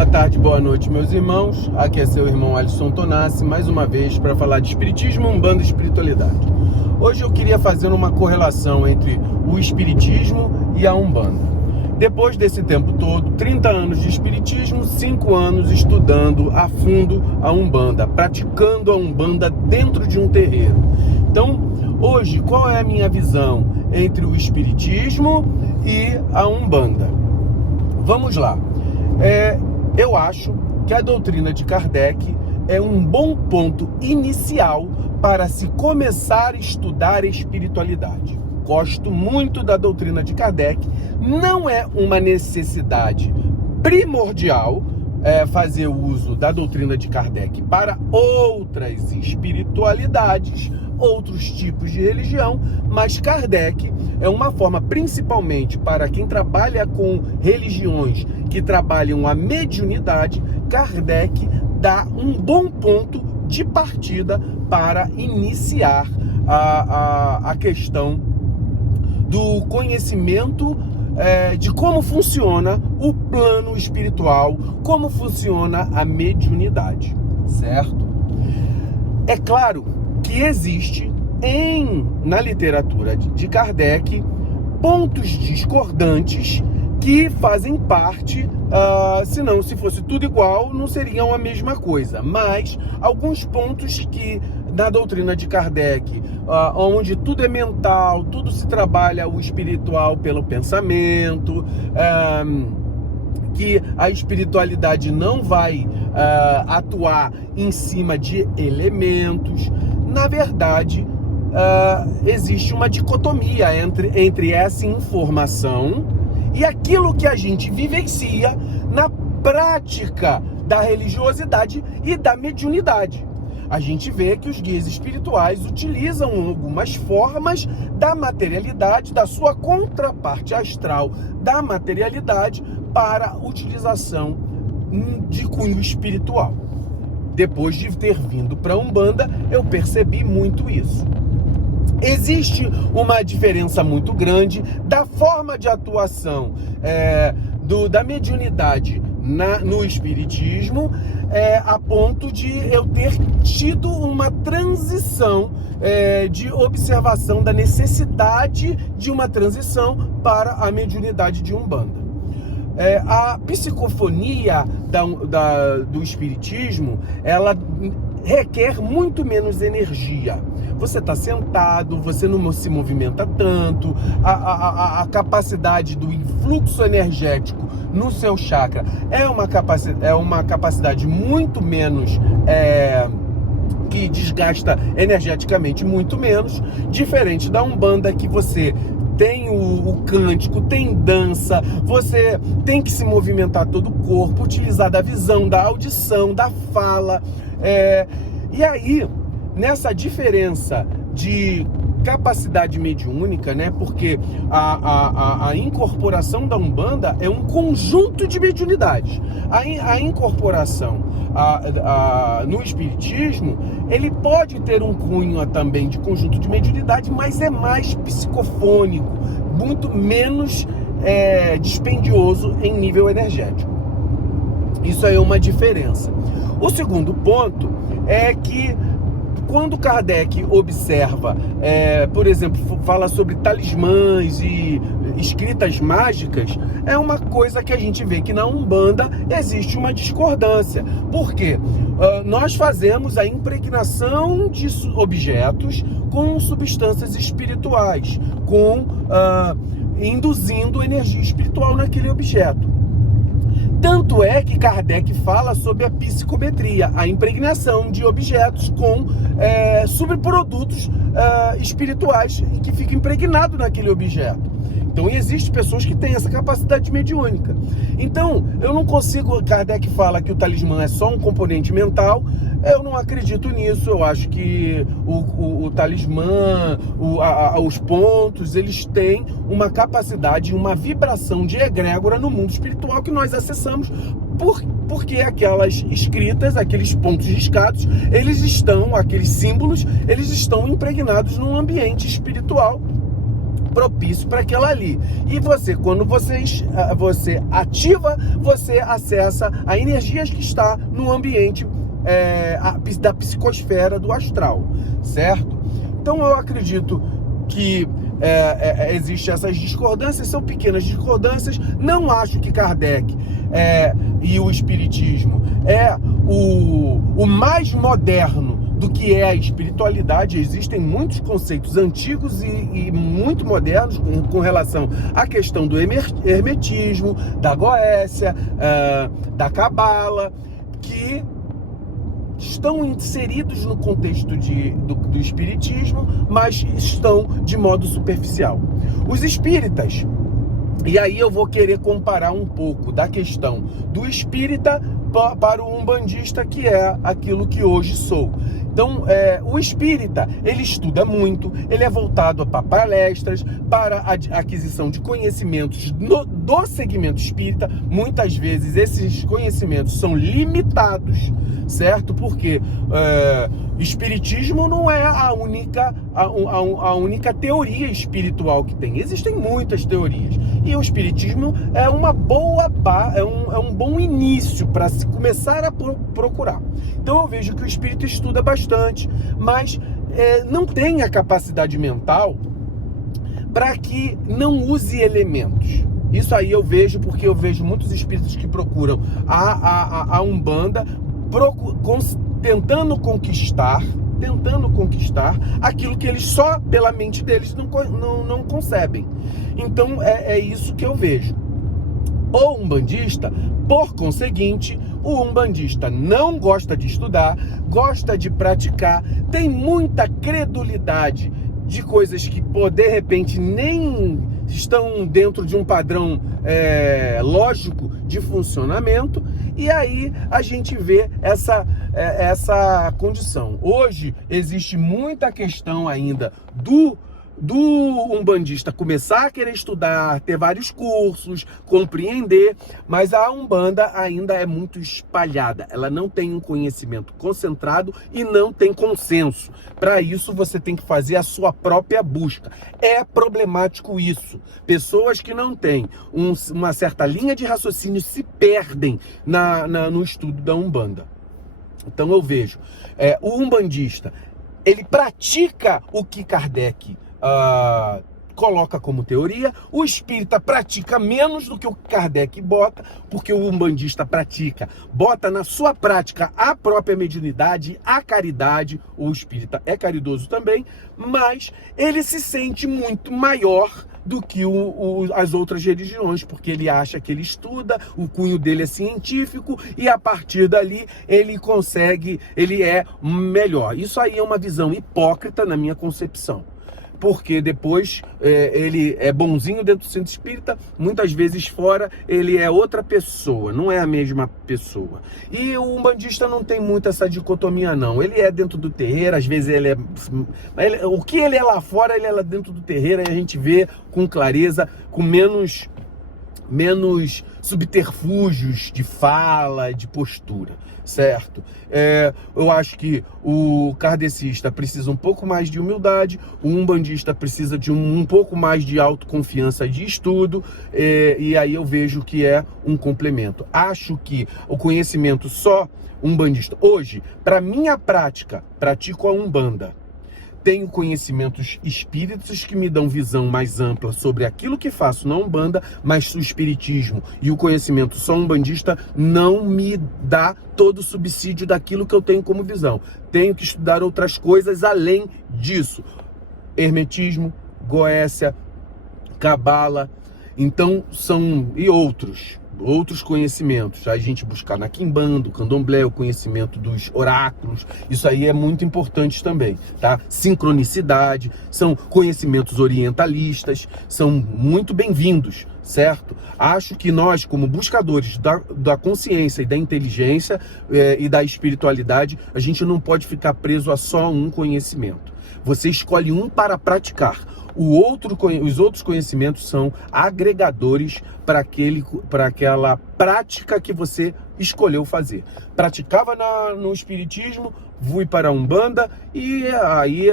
boa tarde, boa noite, meus irmãos. Aqui é seu irmão Alisson Tonassi, mais uma vez para falar de espiritismo, umbanda e espiritualidade. Hoje eu queria fazer uma correlação entre o espiritismo e a umbanda. Depois desse tempo todo, 30 anos de espiritismo, 5 anos estudando a fundo a umbanda, praticando a umbanda dentro de um terreiro. Então, hoje, qual é a minha visão entre o espiritismo e a umbanda? Vamos lá. Eu acho que a doutrina de Kardec é um bom ponto inicial para se começar a estudar a espiritualidade. Gosto muito da doutrina de Kardec. Não é uma necessidade primordial fazer uso da doutrina de Kardec para outras espiritualidades, outros tipos de religião, mas Kardec é uma forma, principalmente para quem trabalha com religiões que trabalham a mediunidade. Kardec dá um bom ponto de partida para iniciar a questão do conhecimento de como funciona o plano espiritual, como funciona a mediunidade, certo? É claro que existe na literatura de Kardec pontos discordantes que fazem parte, se fosse tudo igual, não seriam a mesma coisa, mas alguns pontos que na doutrina de Kardec, onde tudo é mental, tudo se trabalha o espiritual pelo pensamento, que a espiritualidade não vai atuar em cima de elementos. Na verdade, existe uma dicotomia entre essa informação e aquilo que a gente vivencia na prática da religiosidade e da mediunidade. A gente vê que os guias espirituais utilizam algumas formas da materialidade, da sua contraparte astral da materialidade, para utilização de cunho espiritual. Depois de ter vindo para a Umbanda, eu percebi muito isso. Existe uma diferença muito grande da forma de atuação da mediunidade no espiritismo, a ponto de eu ter tido uma transição de observação da necessidade de uma transição para a mediunidade de Umbanda. A psicofonia do espiritismo, ela requer muito menos energia. Você está sentado, você não se movimenta tanto, a capacidade do influxo energético no seu chakra é uma capacidade muito menos, que desgasta energeticamente muito menos, diferente da Umbanda, que você tem o cântico, tem dança, você tem que se movimentar todo o corpo, utilizar da visão, da audição, da fala. E aí, nessa diferença de capacidade mediúnica, né? Porque a incorporação da Umbanda é um conjunto de mediunidades. A incorporação no espiritismo, ele pode ter um cunho também de conjunto de mediunidade, mas é mais psicofônico, muito menos dispendioso em nível energético. Isso aí é uma diferença. O segundo ponto é que quando Kardec observa, por exemplo, fala sobre talismãs e escritas mágicas, é uma coisa que a gente vê que na Umbanda existe uma discordância. Por quê? Nós fazemos a impregnação de objetos com substâncias espirituais, induzindo energia espiritual naquele objeto. Tanto é que Kardec fala sobre a psicometria, a impregnação de objetos com subprodutos espirituais que ficam impregnados naquele objeto. Então, existem pessoas que têm essa capacidade mediúnica. Então, eu não consigo... Kardec fala que o talismã é só um componente mental. Eu não acredito nisso. Eu acho que o talismã, os pontos, eles têm uma capacidade, uma vibração de egrégora no mundo espiritual que nós acessamos porque aquelas escritas, aqueles pontos riscados, aqueles símbolos, eles estão impregnados num ambiente espiritual propício para aquela ali. E você, quando você ativa, você acessa a energia que está no ambiente da psicosfera do astral, certo? Então eu acredito que existem essas discordâncias, são pequenas discordâncias. Não acho que Kardec e o Espiritismo é o mais moderno do que é a espiritualidade. Existem muitos conceitos antigos e muito modernos com relação à questão do hermetismo, da Goécia, da Cabala, que estão inseridos no contexto do espiritismo, mas estão de modo superficial. Os espíritas, e aí eu vou querer comparar um pouco da questão do espírita para o umbandista, que é aquilo que hoje sou. Então, o espírita, ele estuda muito, ele é voltado para palestras, para a aquisição de conhecimentos do segmento espírita. Muitas vezes esses conhecimentos são limitados, certo? Porque espiritismo não é a única teoria espiritual que tem. Existem muitas teorias. E o espiritismo é uma boa um bom início para se começar a procurar. Então eu vejo que o espírito estuda bastante, mas não tem a capacidade mental para que não use elementos. Isso aí eu vejo, porque eu vejo muitos espíritos que procuram a Umbanda tentando conquistar aquilo que eles só pela mente deles não concebem. Então é isso que eu vejo. O umbandista, por conseguinte, o umbandista não gosta de estudar, gosta de praticar, tem muita credulidade de coisas que, de repente, nem estão dentro de um padrão lógico de funcionamento, e aí a gente vê essa condição. Hoje existe muita questão ainda do umbandista começar a querer estudar, ter vários cursos, compreender, mas a Umbanda ainda é muito espalhada, ela não tem um conhecimento concentrado e não tem consenso. Para isso você tem que fazer a sua própria busca. É problemático isso. Pessoas que não têm uma certa linha de raciocínio se perdem no estudo da Umbanda. Então eu vejo, o umbandista, ele pratica o que Kardec coloca como teoria. O espírita pratica menos do que o Kardec bota, porque o umbandista bota na sua prática a própria mediunidade, a caridade. O espírita é caridoso também, mas ele se sente muito maior do que as outras religiões, porque ele acha que ele estuda, o cunho dele é científico, e a partir dali ele é melhor. Isso aí é uma visão hipócrita na minha concepção, porque depois ele é bonzinho dentro do centro espírita, muitas vezes fora ele é outra pessoa, não é a mesma pessoa. E o umbandista não tem muito essa dicotomia não, ele é dentro do terreiro, às vezes o que ele é lá fora, ele é lá dentro do terreiro, e a gente vê com clareza, com menos subterfúgios de fala, de postura, certo? Eu acho que o kardecista precisa um pouco mais de humildade, o umbandista precisa de um pouco mais de autoconfiança de estudo, e aí eu vejo que é um complemento. Acho que o conhecimento só umbandista, hoje, para minha prática, pratico a Umbanda. Tenho conhecimentos espíritos que me dão visão mais ampla sobre aquilo que faço na Umbanda, mas o espiritismo e o conhecimento só umbandista não me dá todo o subsídio daquilo que eu tenho como visão. Tenho que estudar outras coisas além disso. Hermetismo, Goécia, Cabala, então e outros conhecimentos. A gente buscar na Quimbanda, o Candomblé, o conhecimento dos oráculos, isso aí é muito importante também, tá? Sincronicidade, são conhecimentos orientalistas, são muito bem-vindos, certo? Acho que nós, como buscadores da consciência e da inteligência e da espiritualidade, a gente não pode ficar preso a só um conhecimento. Você escolhe um para praticar. Os outros conhecimentos são agregadores para aquela prática que você escolheu fazer. Praticava no espiritismo, fui para a Umbanda, e aí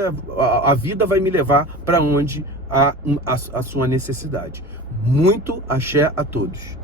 a vida vai me levar para onde a sua necessidade. Muito axé a todos.